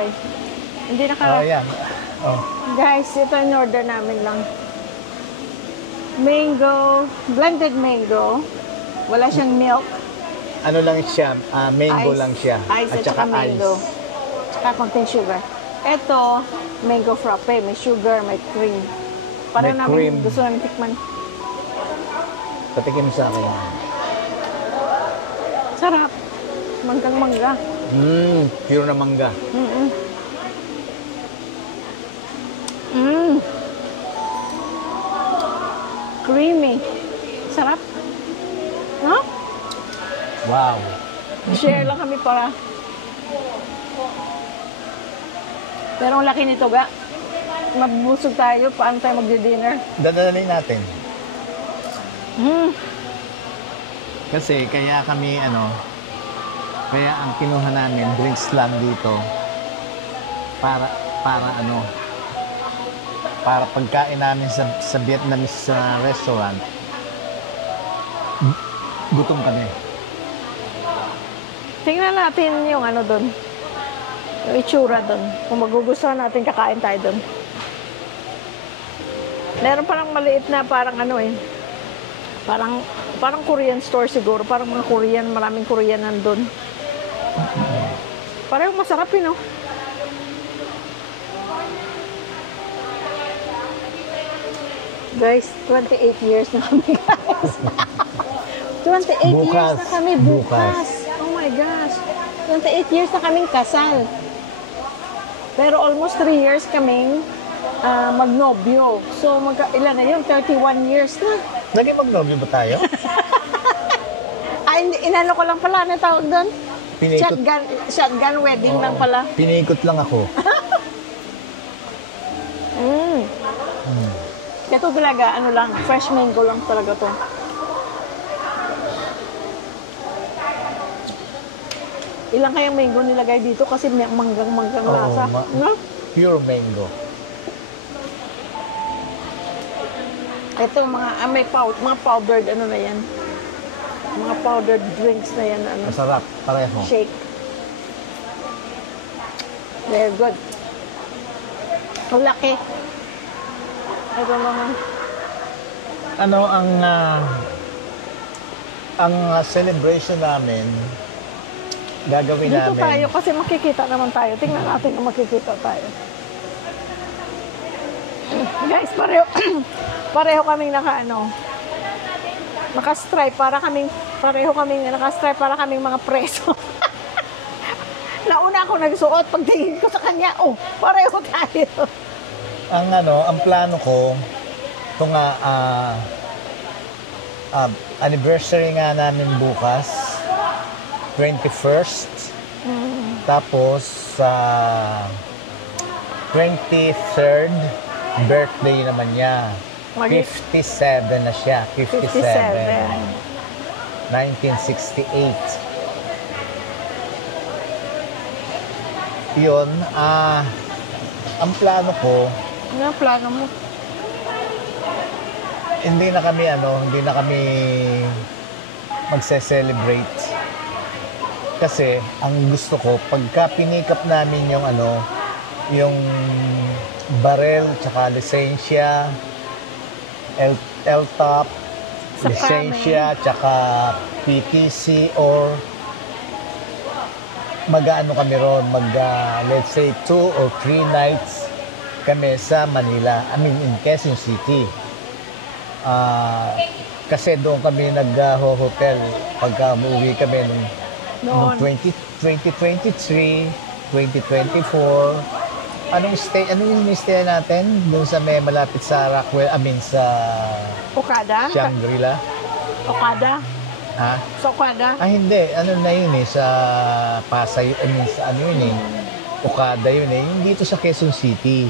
eh. Hindi Ayan. Oh. Guys, ito in order namin lang. Mango, blended mango. Wala siyang milk. Ano lang siya? Mango Ice. lang siya. Ice at saka mango. Tsaka konting sugar. Ito, mango frappe. May sugar, may cream. Para May namin cream. gusto namin tikman. Patikim sa akin. Sarap. Manggang mangga. Pure na mangga. Creamy. Sarap. No? Wow. Share lang kami para. Pero ang laki nito ga. Mabusog tayo. Paano tayo magdi-dinner? Dadalhin natin. Kasi kaya kami kaya ang kinuha namin drinks lang dito para pagkain namin sa Vietnamese restaurant, gutom kami. Tingnan natin yung doon. Yung itsura doon. Kung magugustuhan natin, kakain tayo doon. Meron parang maliit na parang parang Korean store siguro. Parang mga Korean, maraming Korean nandun. Parang masarap no? Guys, 28 years na kami, guys. 28 years na kami bukas. Oh my gosh. 28 years na kaming kasal. Pero almost 3 years kaming magnobyo. So, ilan na yun? 31 years na. Naging magnobyo ba tayo? Inano ko lang pala, ano tawag doon? Pinikot. Shotgun wedding lang pala. Pinikot lang ako. Ito talaga, fresh mango lang talaga to. Ilang kayang mango nilagay dito kasi manggang lasa. No? Pure mango. Ito mga powdered na yan. Mga powdered drinks na yan. Masarap, pareho. Shake. Very good. Ang laki. Ito mga... ang celebration namin, gagawin dito namin. Dito tayo kasi makikita naman tayo. Tingnan natin kung makikita tayo. Guys, pareho kaming naka-stripe para kaming naka-stripe para kaming mga preso. Nauna ako nagsuot, pagtingin ko sa kanya, pareho tayo. Ang plano ko, ito nga, anniversary nga namin bukas, 21st. Tapos, 23rd, birthday naman niya. 57 na siya. 57. 1968. Yun, ang plano ko, ano ang plano mo? hindi na kami magse-celebrate. Kasi ang gusto ko, pagka pinikap namin yung barrel, tsaka lisensya, L-top, lisensya, tsaka PTC, or kami ron, let's say 2 or 3 nights kami sa Manila, in Quezon City. Kasi doon kami nag-hotel pagka umuwi kami noong 2023, 2024. Anong yung stay natin doon sa malapit sa Rockwell, sa Okada? Shangri-La? Okada? Ha? Sa Okada? Hindi. Na yun sa Pasay, sa Okada yun yung dito sa Quezon City.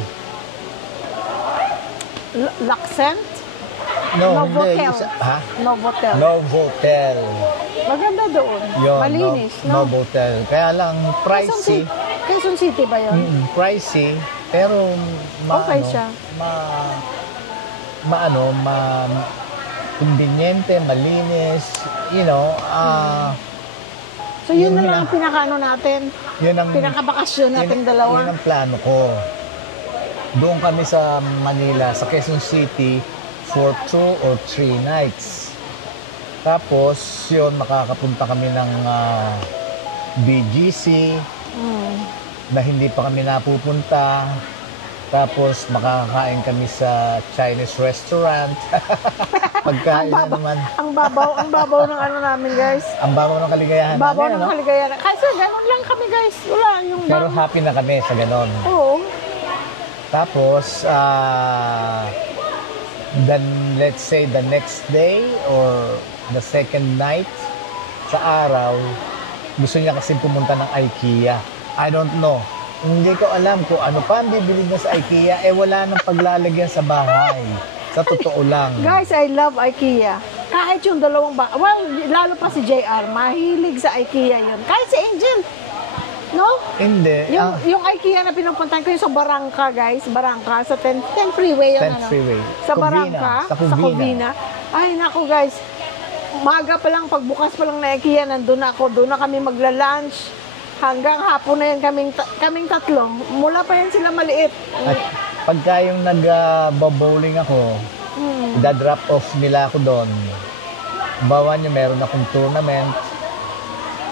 Laksent? Novotel. Ha? Novotel. Novotel. Maganda doon. Yun, malinis, no? Novotel. Kaya lang, pricey. Quezon City ba yun? Pricey. Pero, okay siya. Conveniente, malinis, So, yun na lang ang pinakaano natin. Yun ang, Pinakabakasyon natin dalawa. Yun ang plano ko. Doon kami sa Manila, sa Quezon City, for 2 or 3 nights. Tapos, yun, makakapunta kami ng BGC, na hindi pa kami napupunta. Tapos, makakain kami sa Chinese restaurant. Pagkain na naman. Ang babaw ng ano namin, guys. Ang babaw ng kaligayahan Babaw namin, ng kaligayahan. Kasi ganun lang kami, guys. Wala yung Pero happy na kami sa ganon. Oo. Tapos, then let's say the next day or the second night sa araw, gusto niya kasi pumunta ng IKEA. I don't know. Hindi ko alam kung ano pa ang bibili niya sa IKEA. Wala nang paglalagyan sa bahay. Sa totoo lang. Guys, I love IKEA. Kahit yung dalawang well, lalo pa si JR, mahilig sa IKEA yun. Kahit si Angel. No? Hindi. Yung IKEA na pinupuntahan ko yung sa Barangka, guys. Barangka, sa 10 freeway yun. 10th freeway. Sa Covina, Barangka, sa sa Covina. Ay, naku, guys. Umaga pa lang, pagbukas pa lang na IKEA, nandun na ako. Doon na kami magla-lunch. Hanggang hapon na yan kaming tatlo. Mula pa yan sila maliit. At pagka yung nag-bowling ako, da-drop off nila ako doon. Bawa nyo, meron akong tournament.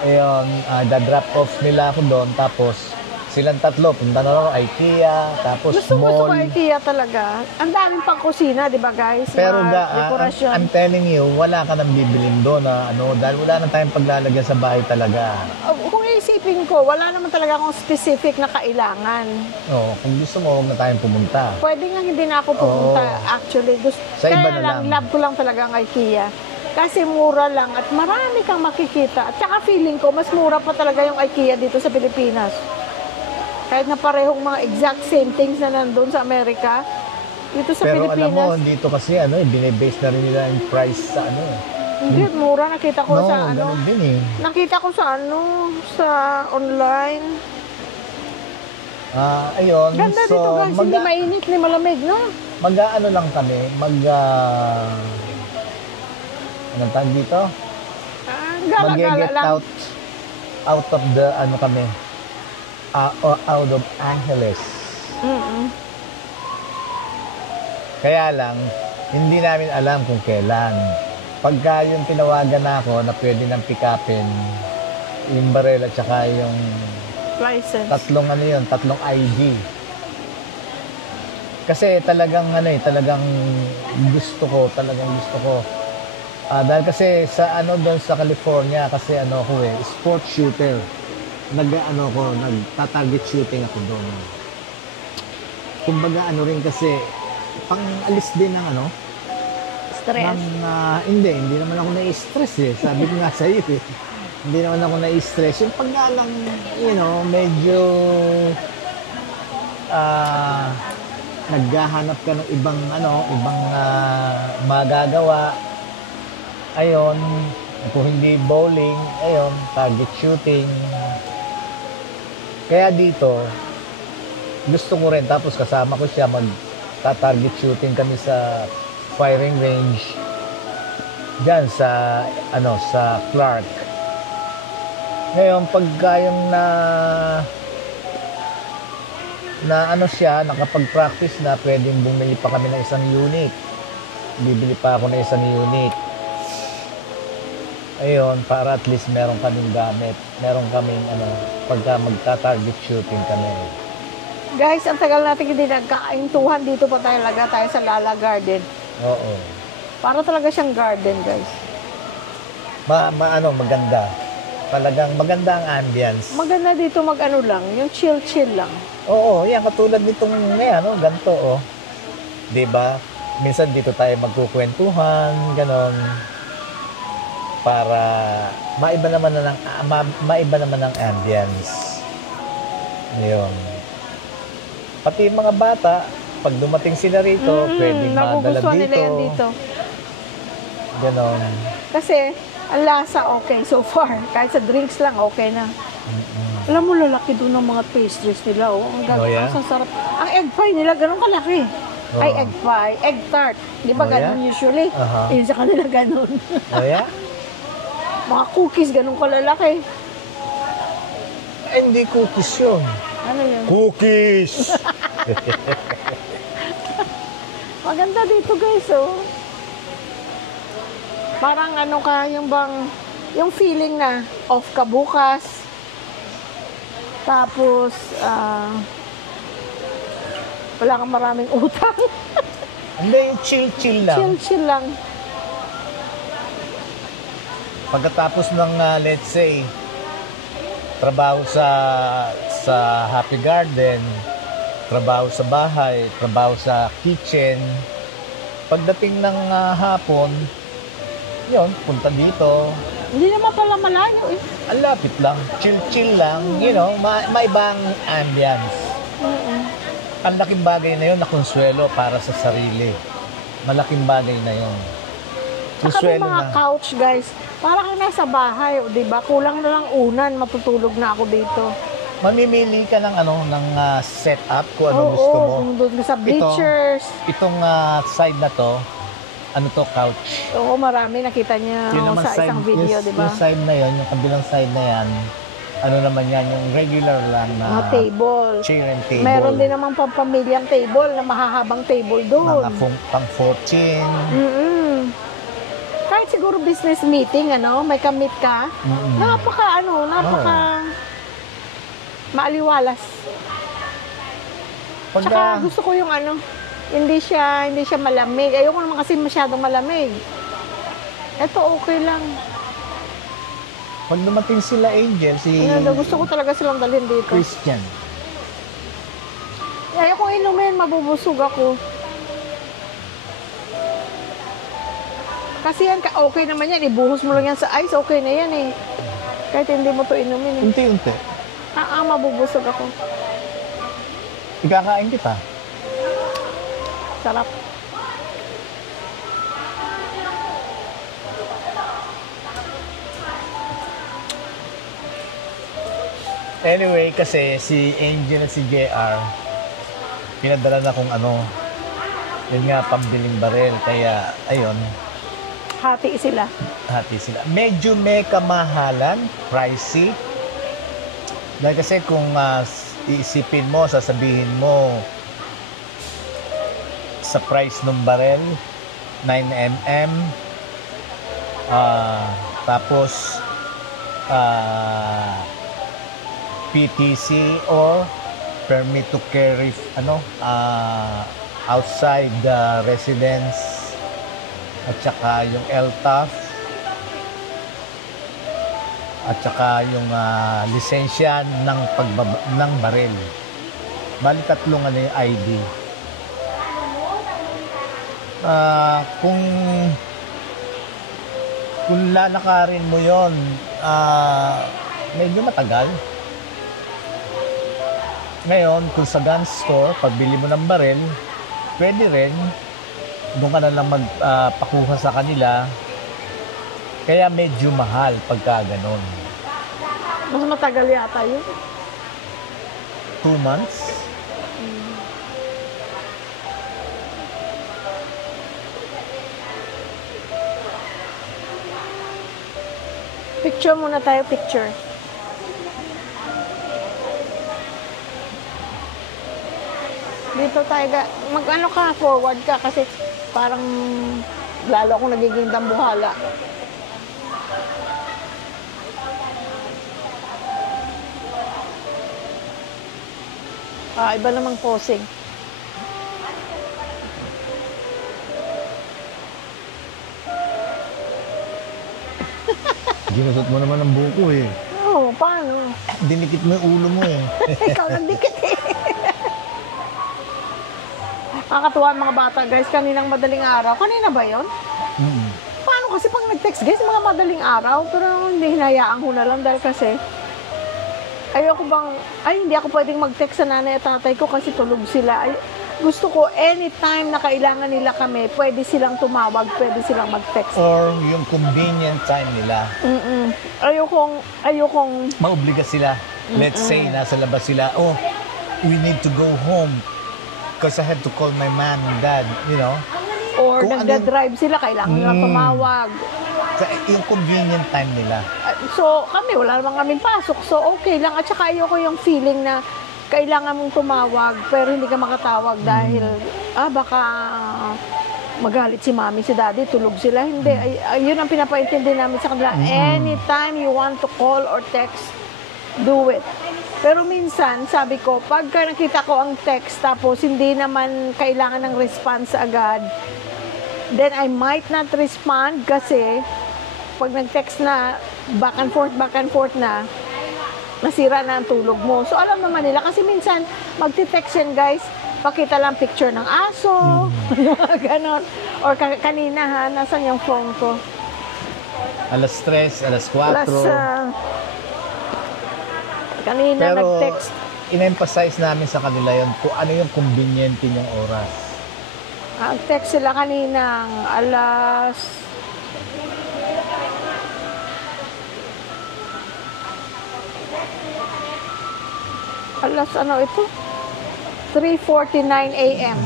Ayun, da-drop off nila ako doon. Tapos, silang tatlo, punta na ako, IKEA, tapos Gusto mall. ko IKEA talaga. Ang daming pang kusina, di ba, guys? Pero Mga dekorasyon. I'm telling you, wala ka nang bibilin doon na dahil wala na tayong paglalagyan sa bahay talaga. Kung iisipin ko, wala naman talaga akong specific na kailangan. Kung gusto mo, huwag na tayong pumunta. Pwede nga hindi na ako pumunta, actually. Sa iba kaya na lang. love ko lang talaga ang IKEA. Kasi mura lang at marami kang makikita. At saka feeling ko, mas mura pa talaga yung IKEA dito sa Pilipinas. Kahit na parehong mga exact same things na nandun sa Amerika, dito sa Pero Pilipinas. alam mo, dito kasi binibase na rin nila yung price sa Hindi, mura. Nakita ko sa ganun din eh. Nakita ko sa sa online. Ayun. Ganda dito, guys. Hindi mainit ni malamig, no? Mag-ano lang kami, anong tawag dito? Gala-gala Mag-get lang. out of the, kami, out of Angeles. Kaya lang, hindi namin alam kung kailan. Pagka yung tinawagan na ako na pwede nang pick-upin, yung barel at saka yung License. tatlong ID. Kasi talagang talagang gusto ko. Dahil kasi sa doon sa California, kasi sport shooter. Nagta-target shooting ako doon. Kumbaga rin kasi pang-alis din ng Stress. hindi naman ako na-stress eh. Sabi ko nga sa iyo eh. Hindi naman ako na-stress. Yung pagka lang, medyo naghahanap ka ng ibang magagawa. Ayun, kung hindi bowling, ayun, target shooting. Kaya dito, gusto ko rin, tapos kasama ko siya, mag-target shooting kami sa firing range diyan sa Clark. Ngayon, pagka yung nakapag-practice na, pwedeng bumili pa kami ng isang unit. Bibili pa ako ng isang unit. Ayun, para at least meron kaming gamit. Meron kaming pagka magta-target shooting kami. Guys, ang tagal natin hindi nagkakaintuhan. Dito pa tayo sa Lala Garden. Oo. Para talaga siyang garden, guys. Maganda. Talagang maganda ang ambience. Maganda dito lang, yung chill-chill lang. Oo, yan, katulad nitong ganito, oh. Diba? Minsan dito tayo magkukwentuhan, ganon. Para maiba naman ang ambience. Ayun. Pati yung mga bata, pag dumating sila rito, pwedeng madala nagugustuhan dito. nila yan dito. Ganon. Kasi, ang lasa okay so far. Kahit sa drinks lang, okay na. Alam mo, lalaki doon ng mga pastries nila. Oh. Ang Oh, yeah? ang sarap. Ang egg pie nila, ganun kalaki. Oh. Ay, egg pie, egg tart. Di ba Oh, ganun yeah? usually? Yun sa kanila ganun. Oh, yeah? Mga cookies, ganun kalalaki. Hindi cookies yun. Ano yun? Cookies! Maganda dito guys, oh. Parang ano ka, yung bang, yung feeling na off ka bukas. Tapos, wala kang maraming utang. Hindi, yung chill-chill lang. Chill-chill lang. Pagkatapos ng, let's say, trabaho sa Happy Garden, trabaho sa bahay, trabaho sa kitchen, pagdating ng hapon, yun, punta dito. Hindi naman pala malayo eh. Ang lapit lang, chill-chill lang, you know, maibang ambience. Ang laking bagay na yun na konsuelo para sa sarili. Malaking bagay na yun. Saka may Konsuelo mga na. couch guys. Parang nasa bahay, di ba? Kulang na lang unan, matutulog na ako dito. Mamimili ka ng ng setup kung ano gusto mo. Oo, doon ka sa bleachers. Itong side na to, ano to, couch. Oo, marami nakita niya Yun naman sa isang video, di ba? Yung side na yun, yung kabilang side na yan, ano naman yan, yung regular lang na Mga table. chair and table. Meron din namang pampamilyang table na mahahabang table doon. Mga pang 14. Kahit siguro business meeting, may kamit ka. Napaka maaliwalas. Tsaka gusto ko yung hindi siya malamig. Ayoko naman kasi masyadong malamig. Ito okay lang. Pag dumating sila Angel, Gusto ko talaga silang dalhin dito. Christian. Ayoko inumin, mabubusog ako. Kasi yan, okay naman yan. Ibuhos mo lang yan sa ice, okay na yan eh. Kahit hindi mo to inumin eh. Unti-unti. Mabubusog ako. Ikakain kita. Sarap. Anyway, kasi si Angel at si JR, pinadala na kung yun nga, pambiling barel. Kaya, ayun, Hati sila. Medyo may kamahalan, pricey. Dahil kasi kung iisipin mo, sasabihin mo, sa price ng barel, 9mm, tapos, PTC or permit to carry outside the residence at saka yung LTAF at saka yung lisensya ng baril. Bali tatlong yung ID. Kung lalakarin mo yon, medyo matagal. Ngayon, kung sa gun store, pagbili mo ng baril, pwede rin, doon ka na lang magpakuha sa kanila. Kaya medyo mahal pagka ganon. Mas matagal yata yun. 2 months? Picture muna tayo, picture. Dito tayo, forward ka kasi parang lalo akong nagiging dambuhala. Iba namang posing. Ginusot mo naman ang buko eh. Oo, paano? Dinikit mo yung ulo mo eh. Ikaw nagdikit eh. Nakakatuwa ang mga bata, guys. Kaninang madaling araw. Kanina ba yon? Paano kasi pag nag-text, guys, mga madaling araw? Pero hindi, hinayaan ko na lang dahil kasi hindi ako pwedeng mag-text sa nanay at tatay ko kasi tulog sila. Gusto ko, anytime na kailangan nila kami, pwede silang tumawag, pwede silang mag-text. Or yung convenient time nila. Ayokong Maobliga sila. Let's say, nasa labas sila, we need to go home because I had to call my mom and dad, you know. Or nagda-drive sila, kailangan nila tumawag. Yung convenient time nila. So, kami, wala naman kaming pasok. So, okay lang. At saka ayoko yung feeling na kailangan mong tumawag pero hindi ka makatawag dahil, baka magalit si mami, si daddy, tulog sila. Hindi. Yun ang pinapaintindi namin sa kanila. Anytime you want to call or text, do it. Pero minsan, sabi ko, pagka nakita ko ang text tapos hindi naman kailangan ng response agad, then I might not respond kasi pag nag-text na back and forth na, nasira na ang tulog mo. So, alam naman nila. Kasi minsan, magti-text yan, guys, pakita lang picture ng aso, ganon. Or kanina, ha, nasan yung phone ko? Alas 3, alas 4. Kanina pero, nag-text. in-emphasize namin sa kanila yon kung ano yung convenient yung oras. Text sila kaninang alas... ano ito? 3:49 a.m.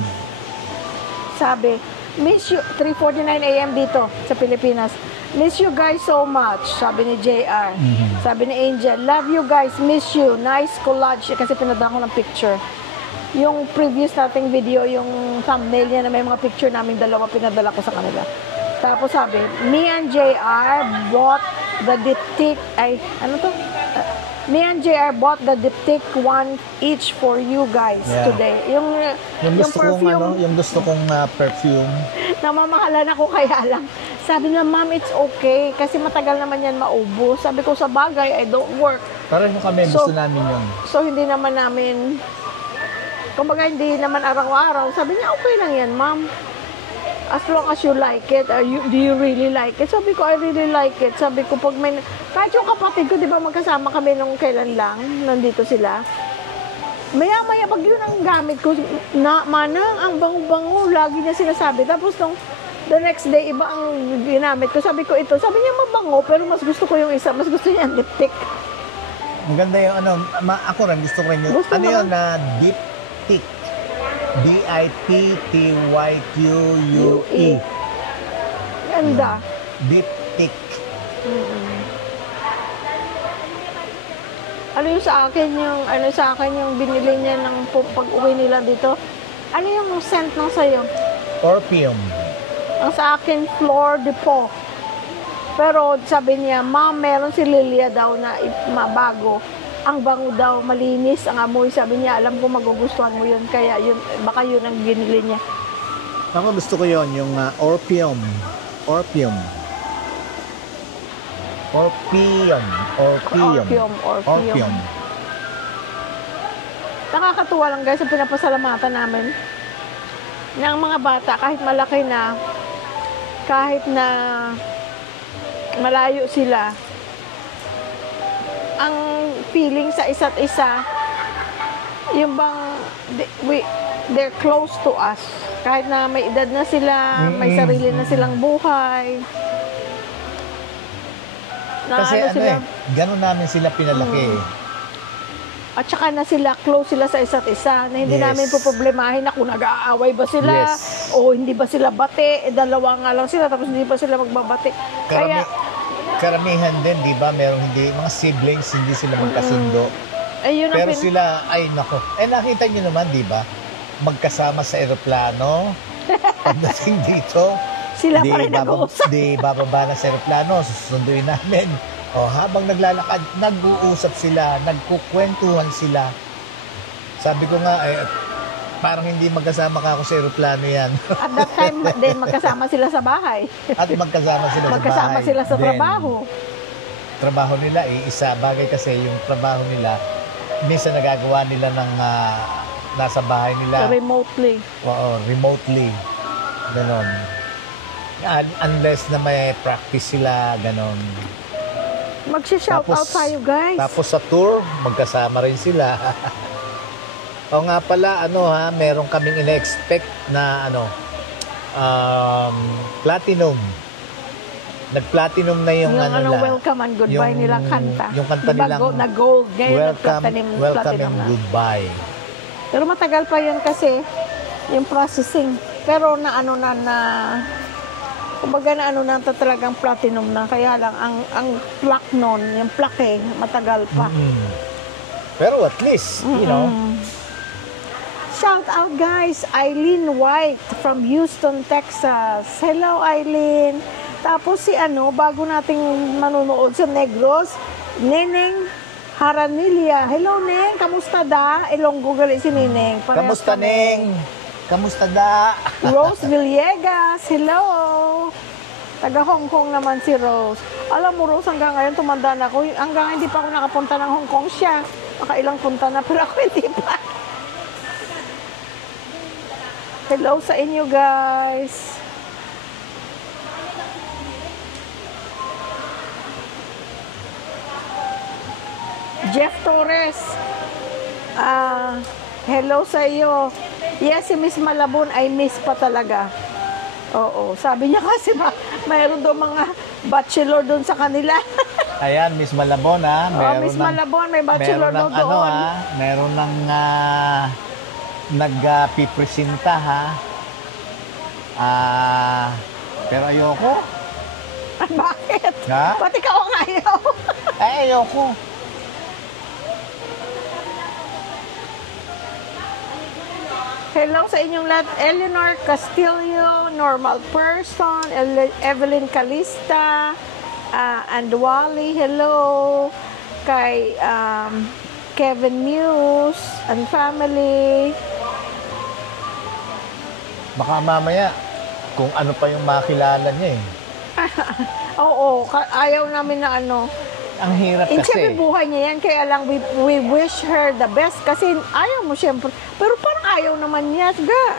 Sabi, miss you, 3:49 a.m. dito sa Pilipinas. Miss you guys so much, sabi ni JR. Sabi ni Angel, love you guys, miss you. Nice collage. Kasi pinadala ko ng picture. Yung previous nating video, yung thumbnail niya na may mga picture namin dalawa, pinadala ko sa kanila. Tapos sabi, me and JR bought the diptyque, me and JR bought the diptyque one each for you guys today. Yung gusto perfume, yung gusto kong perfume. namamahalan ako kaya lang. Sabi niya, ma'am, it's okay kasi matagal naman yan maubos. Sabi ko, sa bagay, I don't work. Pareho kami, gusto namin yun. So, hindi naman namin, kumbaga hindi naman araw-araw. Sabi niya, okay lang yan, ma'am. As long as you like it, do you really like it? Sabi ko, I really like it. Sabi ko, pag may, kahit yung kapatid ko, di ba magkasama kami nung kailan lang, nandito sila. Maya-maya, pag yun ang gamit ko, manang, ang bango-bango, lagi niya sinasabi. Tapos nung, the next day, iba ang ginamit ko. Sabi ko ito, sabi niya mabango, pero mas gusto ko yung isa, mas gusto niya ang lipstick. Ang ganda yung ako rin, gusto ko rin yung, yun na diptyque. D-I-P-T-Y-Q-U-E. Ganda. Diptyque. Ano yung sa akin yung binili niya ng pag-uwi nila dito? Ano yung scent ng sayo? Orpium. Ang sa akin, Flor de Pau. Pero sabi niya, ma'am, meron si Lilia daw na mabago. Ang bango daw, malinis ang amoy. Sabi niya, alam ko magugustuhan mo yun. Kaya yun, baka yun ang binili niya. Ako gusto ko yun, yung Orpium. Orpium. Nakakatuwa lang guys, ang pinapasalamatan namin ng mga bata, kahit malaki na, kahit na malayo sila, ang feeling sa isa't isa, yung bang they're close to us. Kahit na may edad na sila, may sarili na silang buhay. Kasi ganun namin sila pinalaki. At saka na sila, close sila sa isa't isa, na hindi namin poproblemahin na kung nag-aaway ba sila, o hindi ba sila bate, dalawa nga lang sila, tapos hindi ba sila magbabate. Karamihan din, di ba, merong mga siblings, hindi sila magkasundo. Pero sila, ay nako, nakita nyo naman, di ba, magkasama sa eroplano, pagdating dito, sila pa rin nag-uusap. Di bababa na sa eroplano, susunduin namin. Habang naglalakad, nag-uusap sila, nagkukwentuhan sila. Sabi ko nga, parang hindi magkasama ka ako sa eroplano yan. At that time, then magkasama sila sa bahay. At magkasama sila sa bahay. Magkasama sila sa trabaho. Trabaho nila, isa. Bagay kasi yung trabaho nila, minsan nagagawa nila ng nasa bahay nila. Remotely. Oo, remotely. Ganon. Unless na may practice sila, ganon. Magsha-shoutout tayo, guys. Tapos sa tour, magkasama rin sila. O nga pala, meron kaming ina-expect na, platinum. Nag-platinum na yung welcome and goodbye nila kanta. Yung kanta nilang na gold. Ngayon welcome and goodbye. Pero matagal pa yun kasi, yung processing. Pero Kumbaga na ano na talagang platinum na. Kaya lang, ang plaque nun, yung plaque matagal pa. Pero at least, you know. Shout out guys, Eileen White from Houston, Texas. Hello Eileen. Tapos si bago nating manunood sa Negros, Neneng Haranilia. Hello Neng, kamusta da? Ilonggo gali si Neneng. Parehas Kamusta, kami. Neng? Kamusta da? Rose Villegas, hello. Taga Hong Kong naman si Rose. Alam mo Rose, hanggang ngayon tumanda na ako. Hanggang hindi pa ako nakapunta ng Hong Kong siya. Makailang punta na, pero ako hindi pa. Hello sa inyo guys. Jeff Torres. Hello sa iyo. Yes, si Miss Malabon ay miss pa talaga. Oo, sabi niya kasi mayroon daw mga bachelor doon sa kanila. Ayan, Miss Malabon ha. Miss Malabon, may bachelor daw meron ng doon. Meron ng nagpipresenta ha. Pero ayoko. Bakit? Ha? Pati ka ang ayaw. Ay, ayoko. Hello sa inyong lahat. Eleanor Castillo, Normal Person, Evelyn Calista, and Wally, hello. Kay Kevin Muse and family. Baka mamaya, kung ano pa yung makilala niya eh. Oo, ayaw namin na Ang hirap Siyempre kasi. buhay niya yan, kaya lang we wish her the best kasi ayaw mo siyempre. Pero parang ayaw naman niya.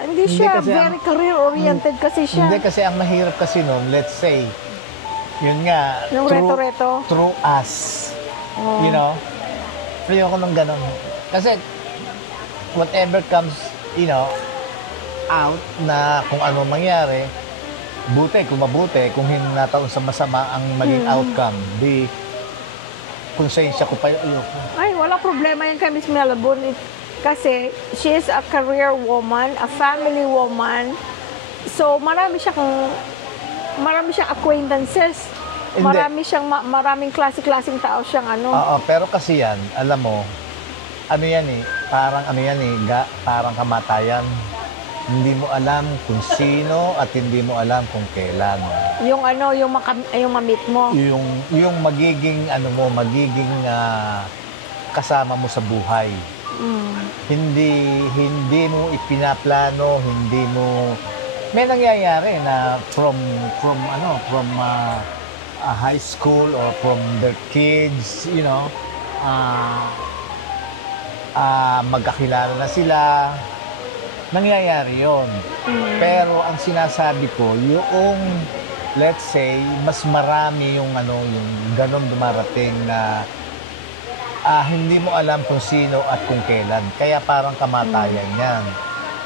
Hindi siya kasi very career-oriented kasi siya. Hindi kasi ang mahirap kasi nun, let's say, yun nga, Yung reto-reto. through us. Oh. You know? Ayoko nung ganun. Kasi, whatever comes, out na kung ano mangyari, kung mabuti, kung hindi nataon sa masama ang maging outcome, di konsensya ko pa ayoko. Ay, wala problema yan kay Miss Malabon. Kasi she is a career woman, a family woman. So, marami siyang acquaintances. Hindi. Maraming klase-klaseng tao siyang Oo, pero kasi yan, alam mo, parang kamatayan. Hindi mo alam kung sino at hindi mo alam kung kailan. Yung ma-meet mo. Yung magiging kasama mo sa buhay. Hindi mo ipinaplano, may nangyayari na from high school or from their kids, magkakilala na sila. Nangyayari yon. Pero ang sinasabi ko, yung let's say, mas marami yung ganon dumarating na hindi mo alam kung sino at kung kailan. Kaya parang kamatayan yan.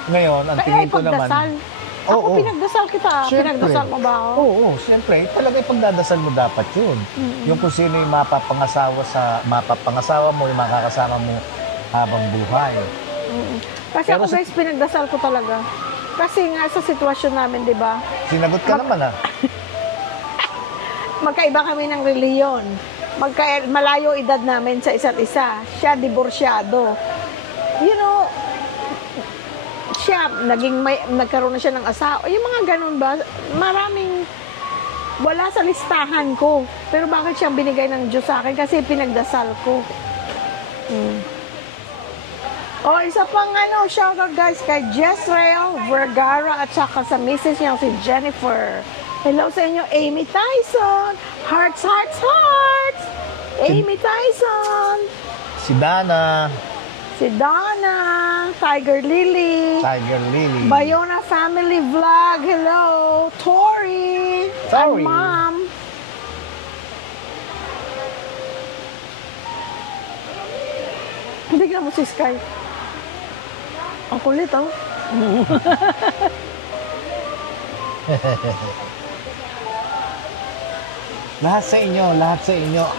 Ngayon, ang tingin ko naman... Ako pinagdasal kita. Siyempre. Pinagdasal mo ba ako? Oo, siyempre. Talaga pagdadasal mo dapat yun. Yung kung sino yung mapapangasawa mo, yung makakasama mo habang buhay. Kasi ako guys, pinagdasal ko talaga. Kasi nga sa sitwasyon namin, di ba? Sinagot ka naman Magkaiba kami ng reliyon. Malayo edad namin sa isa't isa. Siya, diborsyado. Siya, nagkaroon na siya ng asawa. Yung mga ganun ba? Wala sa listahan ko. Pero bakit siya binigay ng Diyos sa akin? Kasi pinagdasal ko. Isa pang shoutout guys kay Jezreel Vergara at saka sa misis niya si Jennifer. Hello sa inyo, Amy Tyson. Hearts, hearts, hearts. Amy Tyson. Si Dana. Tiger Lily. Bayona Family Vlog. Hello. Tori. And Mom. Bigyan mo si Sky. Ang kulit, Lahat sa inyo,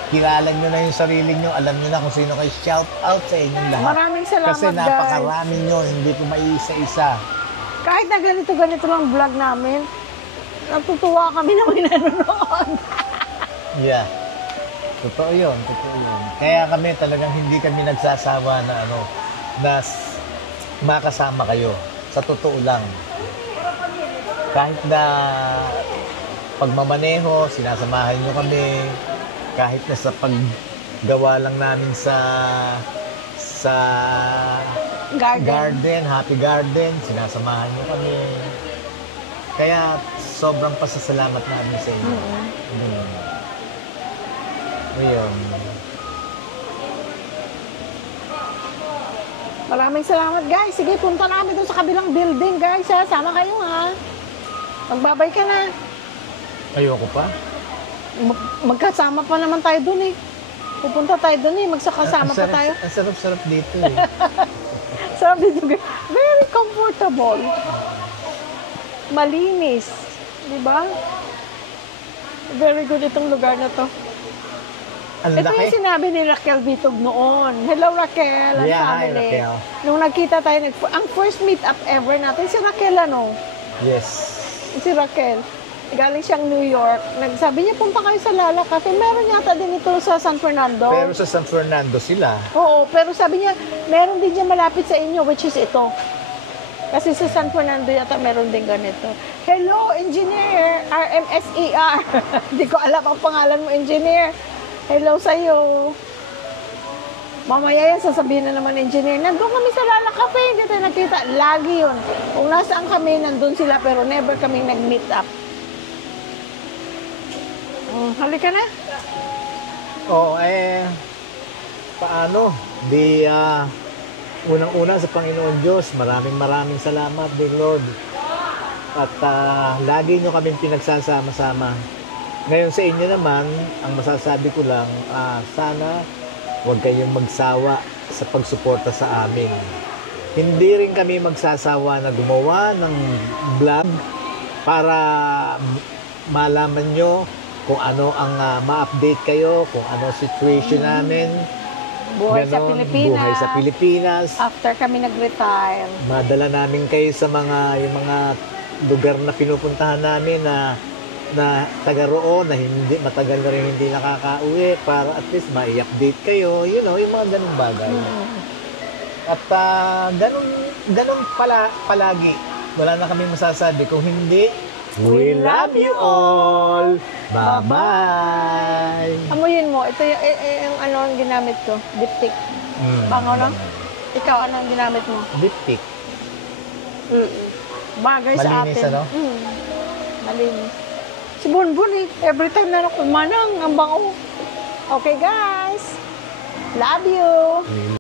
kilala nyo na yung sarili nyo, alam nyo na kung sino kayo. Shout out sa inyong lahat. Maraming salamat, Kasi napakarami nyo, hindi ko maiisa-isa. Kahit na ganito lang vlog namin, Natutuwa kami na may nanonood. Yeah. Totoo yun, totoo yun. Kaya kami talagang hindi kami nagsasawa na makasama kayo. Sa totoo lang. Kahit na pagmamaneho, sinasamahan nyo kami. Kahit na sa paggawa lang namin sa garden, happy garden, sinasamahan nyo kami. Kaya sobrang pasasalamat namin sa inyo. Ayun. Maraming salamat guys. Sige, punta namin doon sa kabilang building guys ha. Sama kayo ha. Magbabay ka na. Ayoko pa. Magkasama pa naman tayo doon eh. Pupunta tayo doon eh. Magsakasama pa tayo. Ang sarap-sarap dito eh. Sarap dito guys. Very comfortable. Malinis. Diba? Very good itong lugar na to. Ang Ito laki. yung sinabi ni Raquel Bitog noon. Hello Raquel and Yeah, hi, family. Raquel. Nung nagkita tayo, ang first meet up ever natin, si Raquel ano? Yes. Si Raquel. Galing siyang New York. Nagsabi niya, punta kayo sa Lala Cafe. Meron yata din ito sa San Fernando. Pero sa San Fernando sila. Oo, pero sabi niya, meron din dyan malapit sa inyo, which is ito. Kasi sa San Fernando yata meron din ganito. Hello, engineer! RMSER. Hindi ko alam ang pangalan mo, engineer. Hello sa'yo. Mamaya yan, sasabihin na naman engineer, nandun kami sa Lala Cafe, hindi tayo nakita. Lagi yun. Kung nasaan kami, nandun sila, pero never kami nag-meet up. Halika na. Oo, paano? Unang-una sa Panginoon Diyos, maraming salamat din, Lord. At lagi nyo kaming pinagsasama-sama. Ngayon sa inyo naman, ang masasabi ko lang, sana huwag kayong magsawa sa pagsuporta sa amin. Hindi rin kami magsasawa na gumawa ng vlog para malaman nyo kung ano ang ma-update kayo, kung ano situation namin. Buhay sa Pilipinas. Buhay sa Pilipinas. After kami nag-retire. Madala namin kayo sa yung mga lugar na pinupuntahan namin na taga roon, na hindi matagal na rin hindi nakakauwi para at least ma-update kayo, you know, yung mga ganung bagay. At ganun palagi. Wala na kami masasabi kung hindi we love you all. Bye-bye. Amuyin mo. Ito yung ano ang ginamit ko. Diptyque. Bango no? Ikaw, ano ang ginamit mo? Diptyque. Bagay sa Malinis, atin. ano? Malinis. Si Bonbon eh. Every time na manang ang bango. Okay guys. Love you.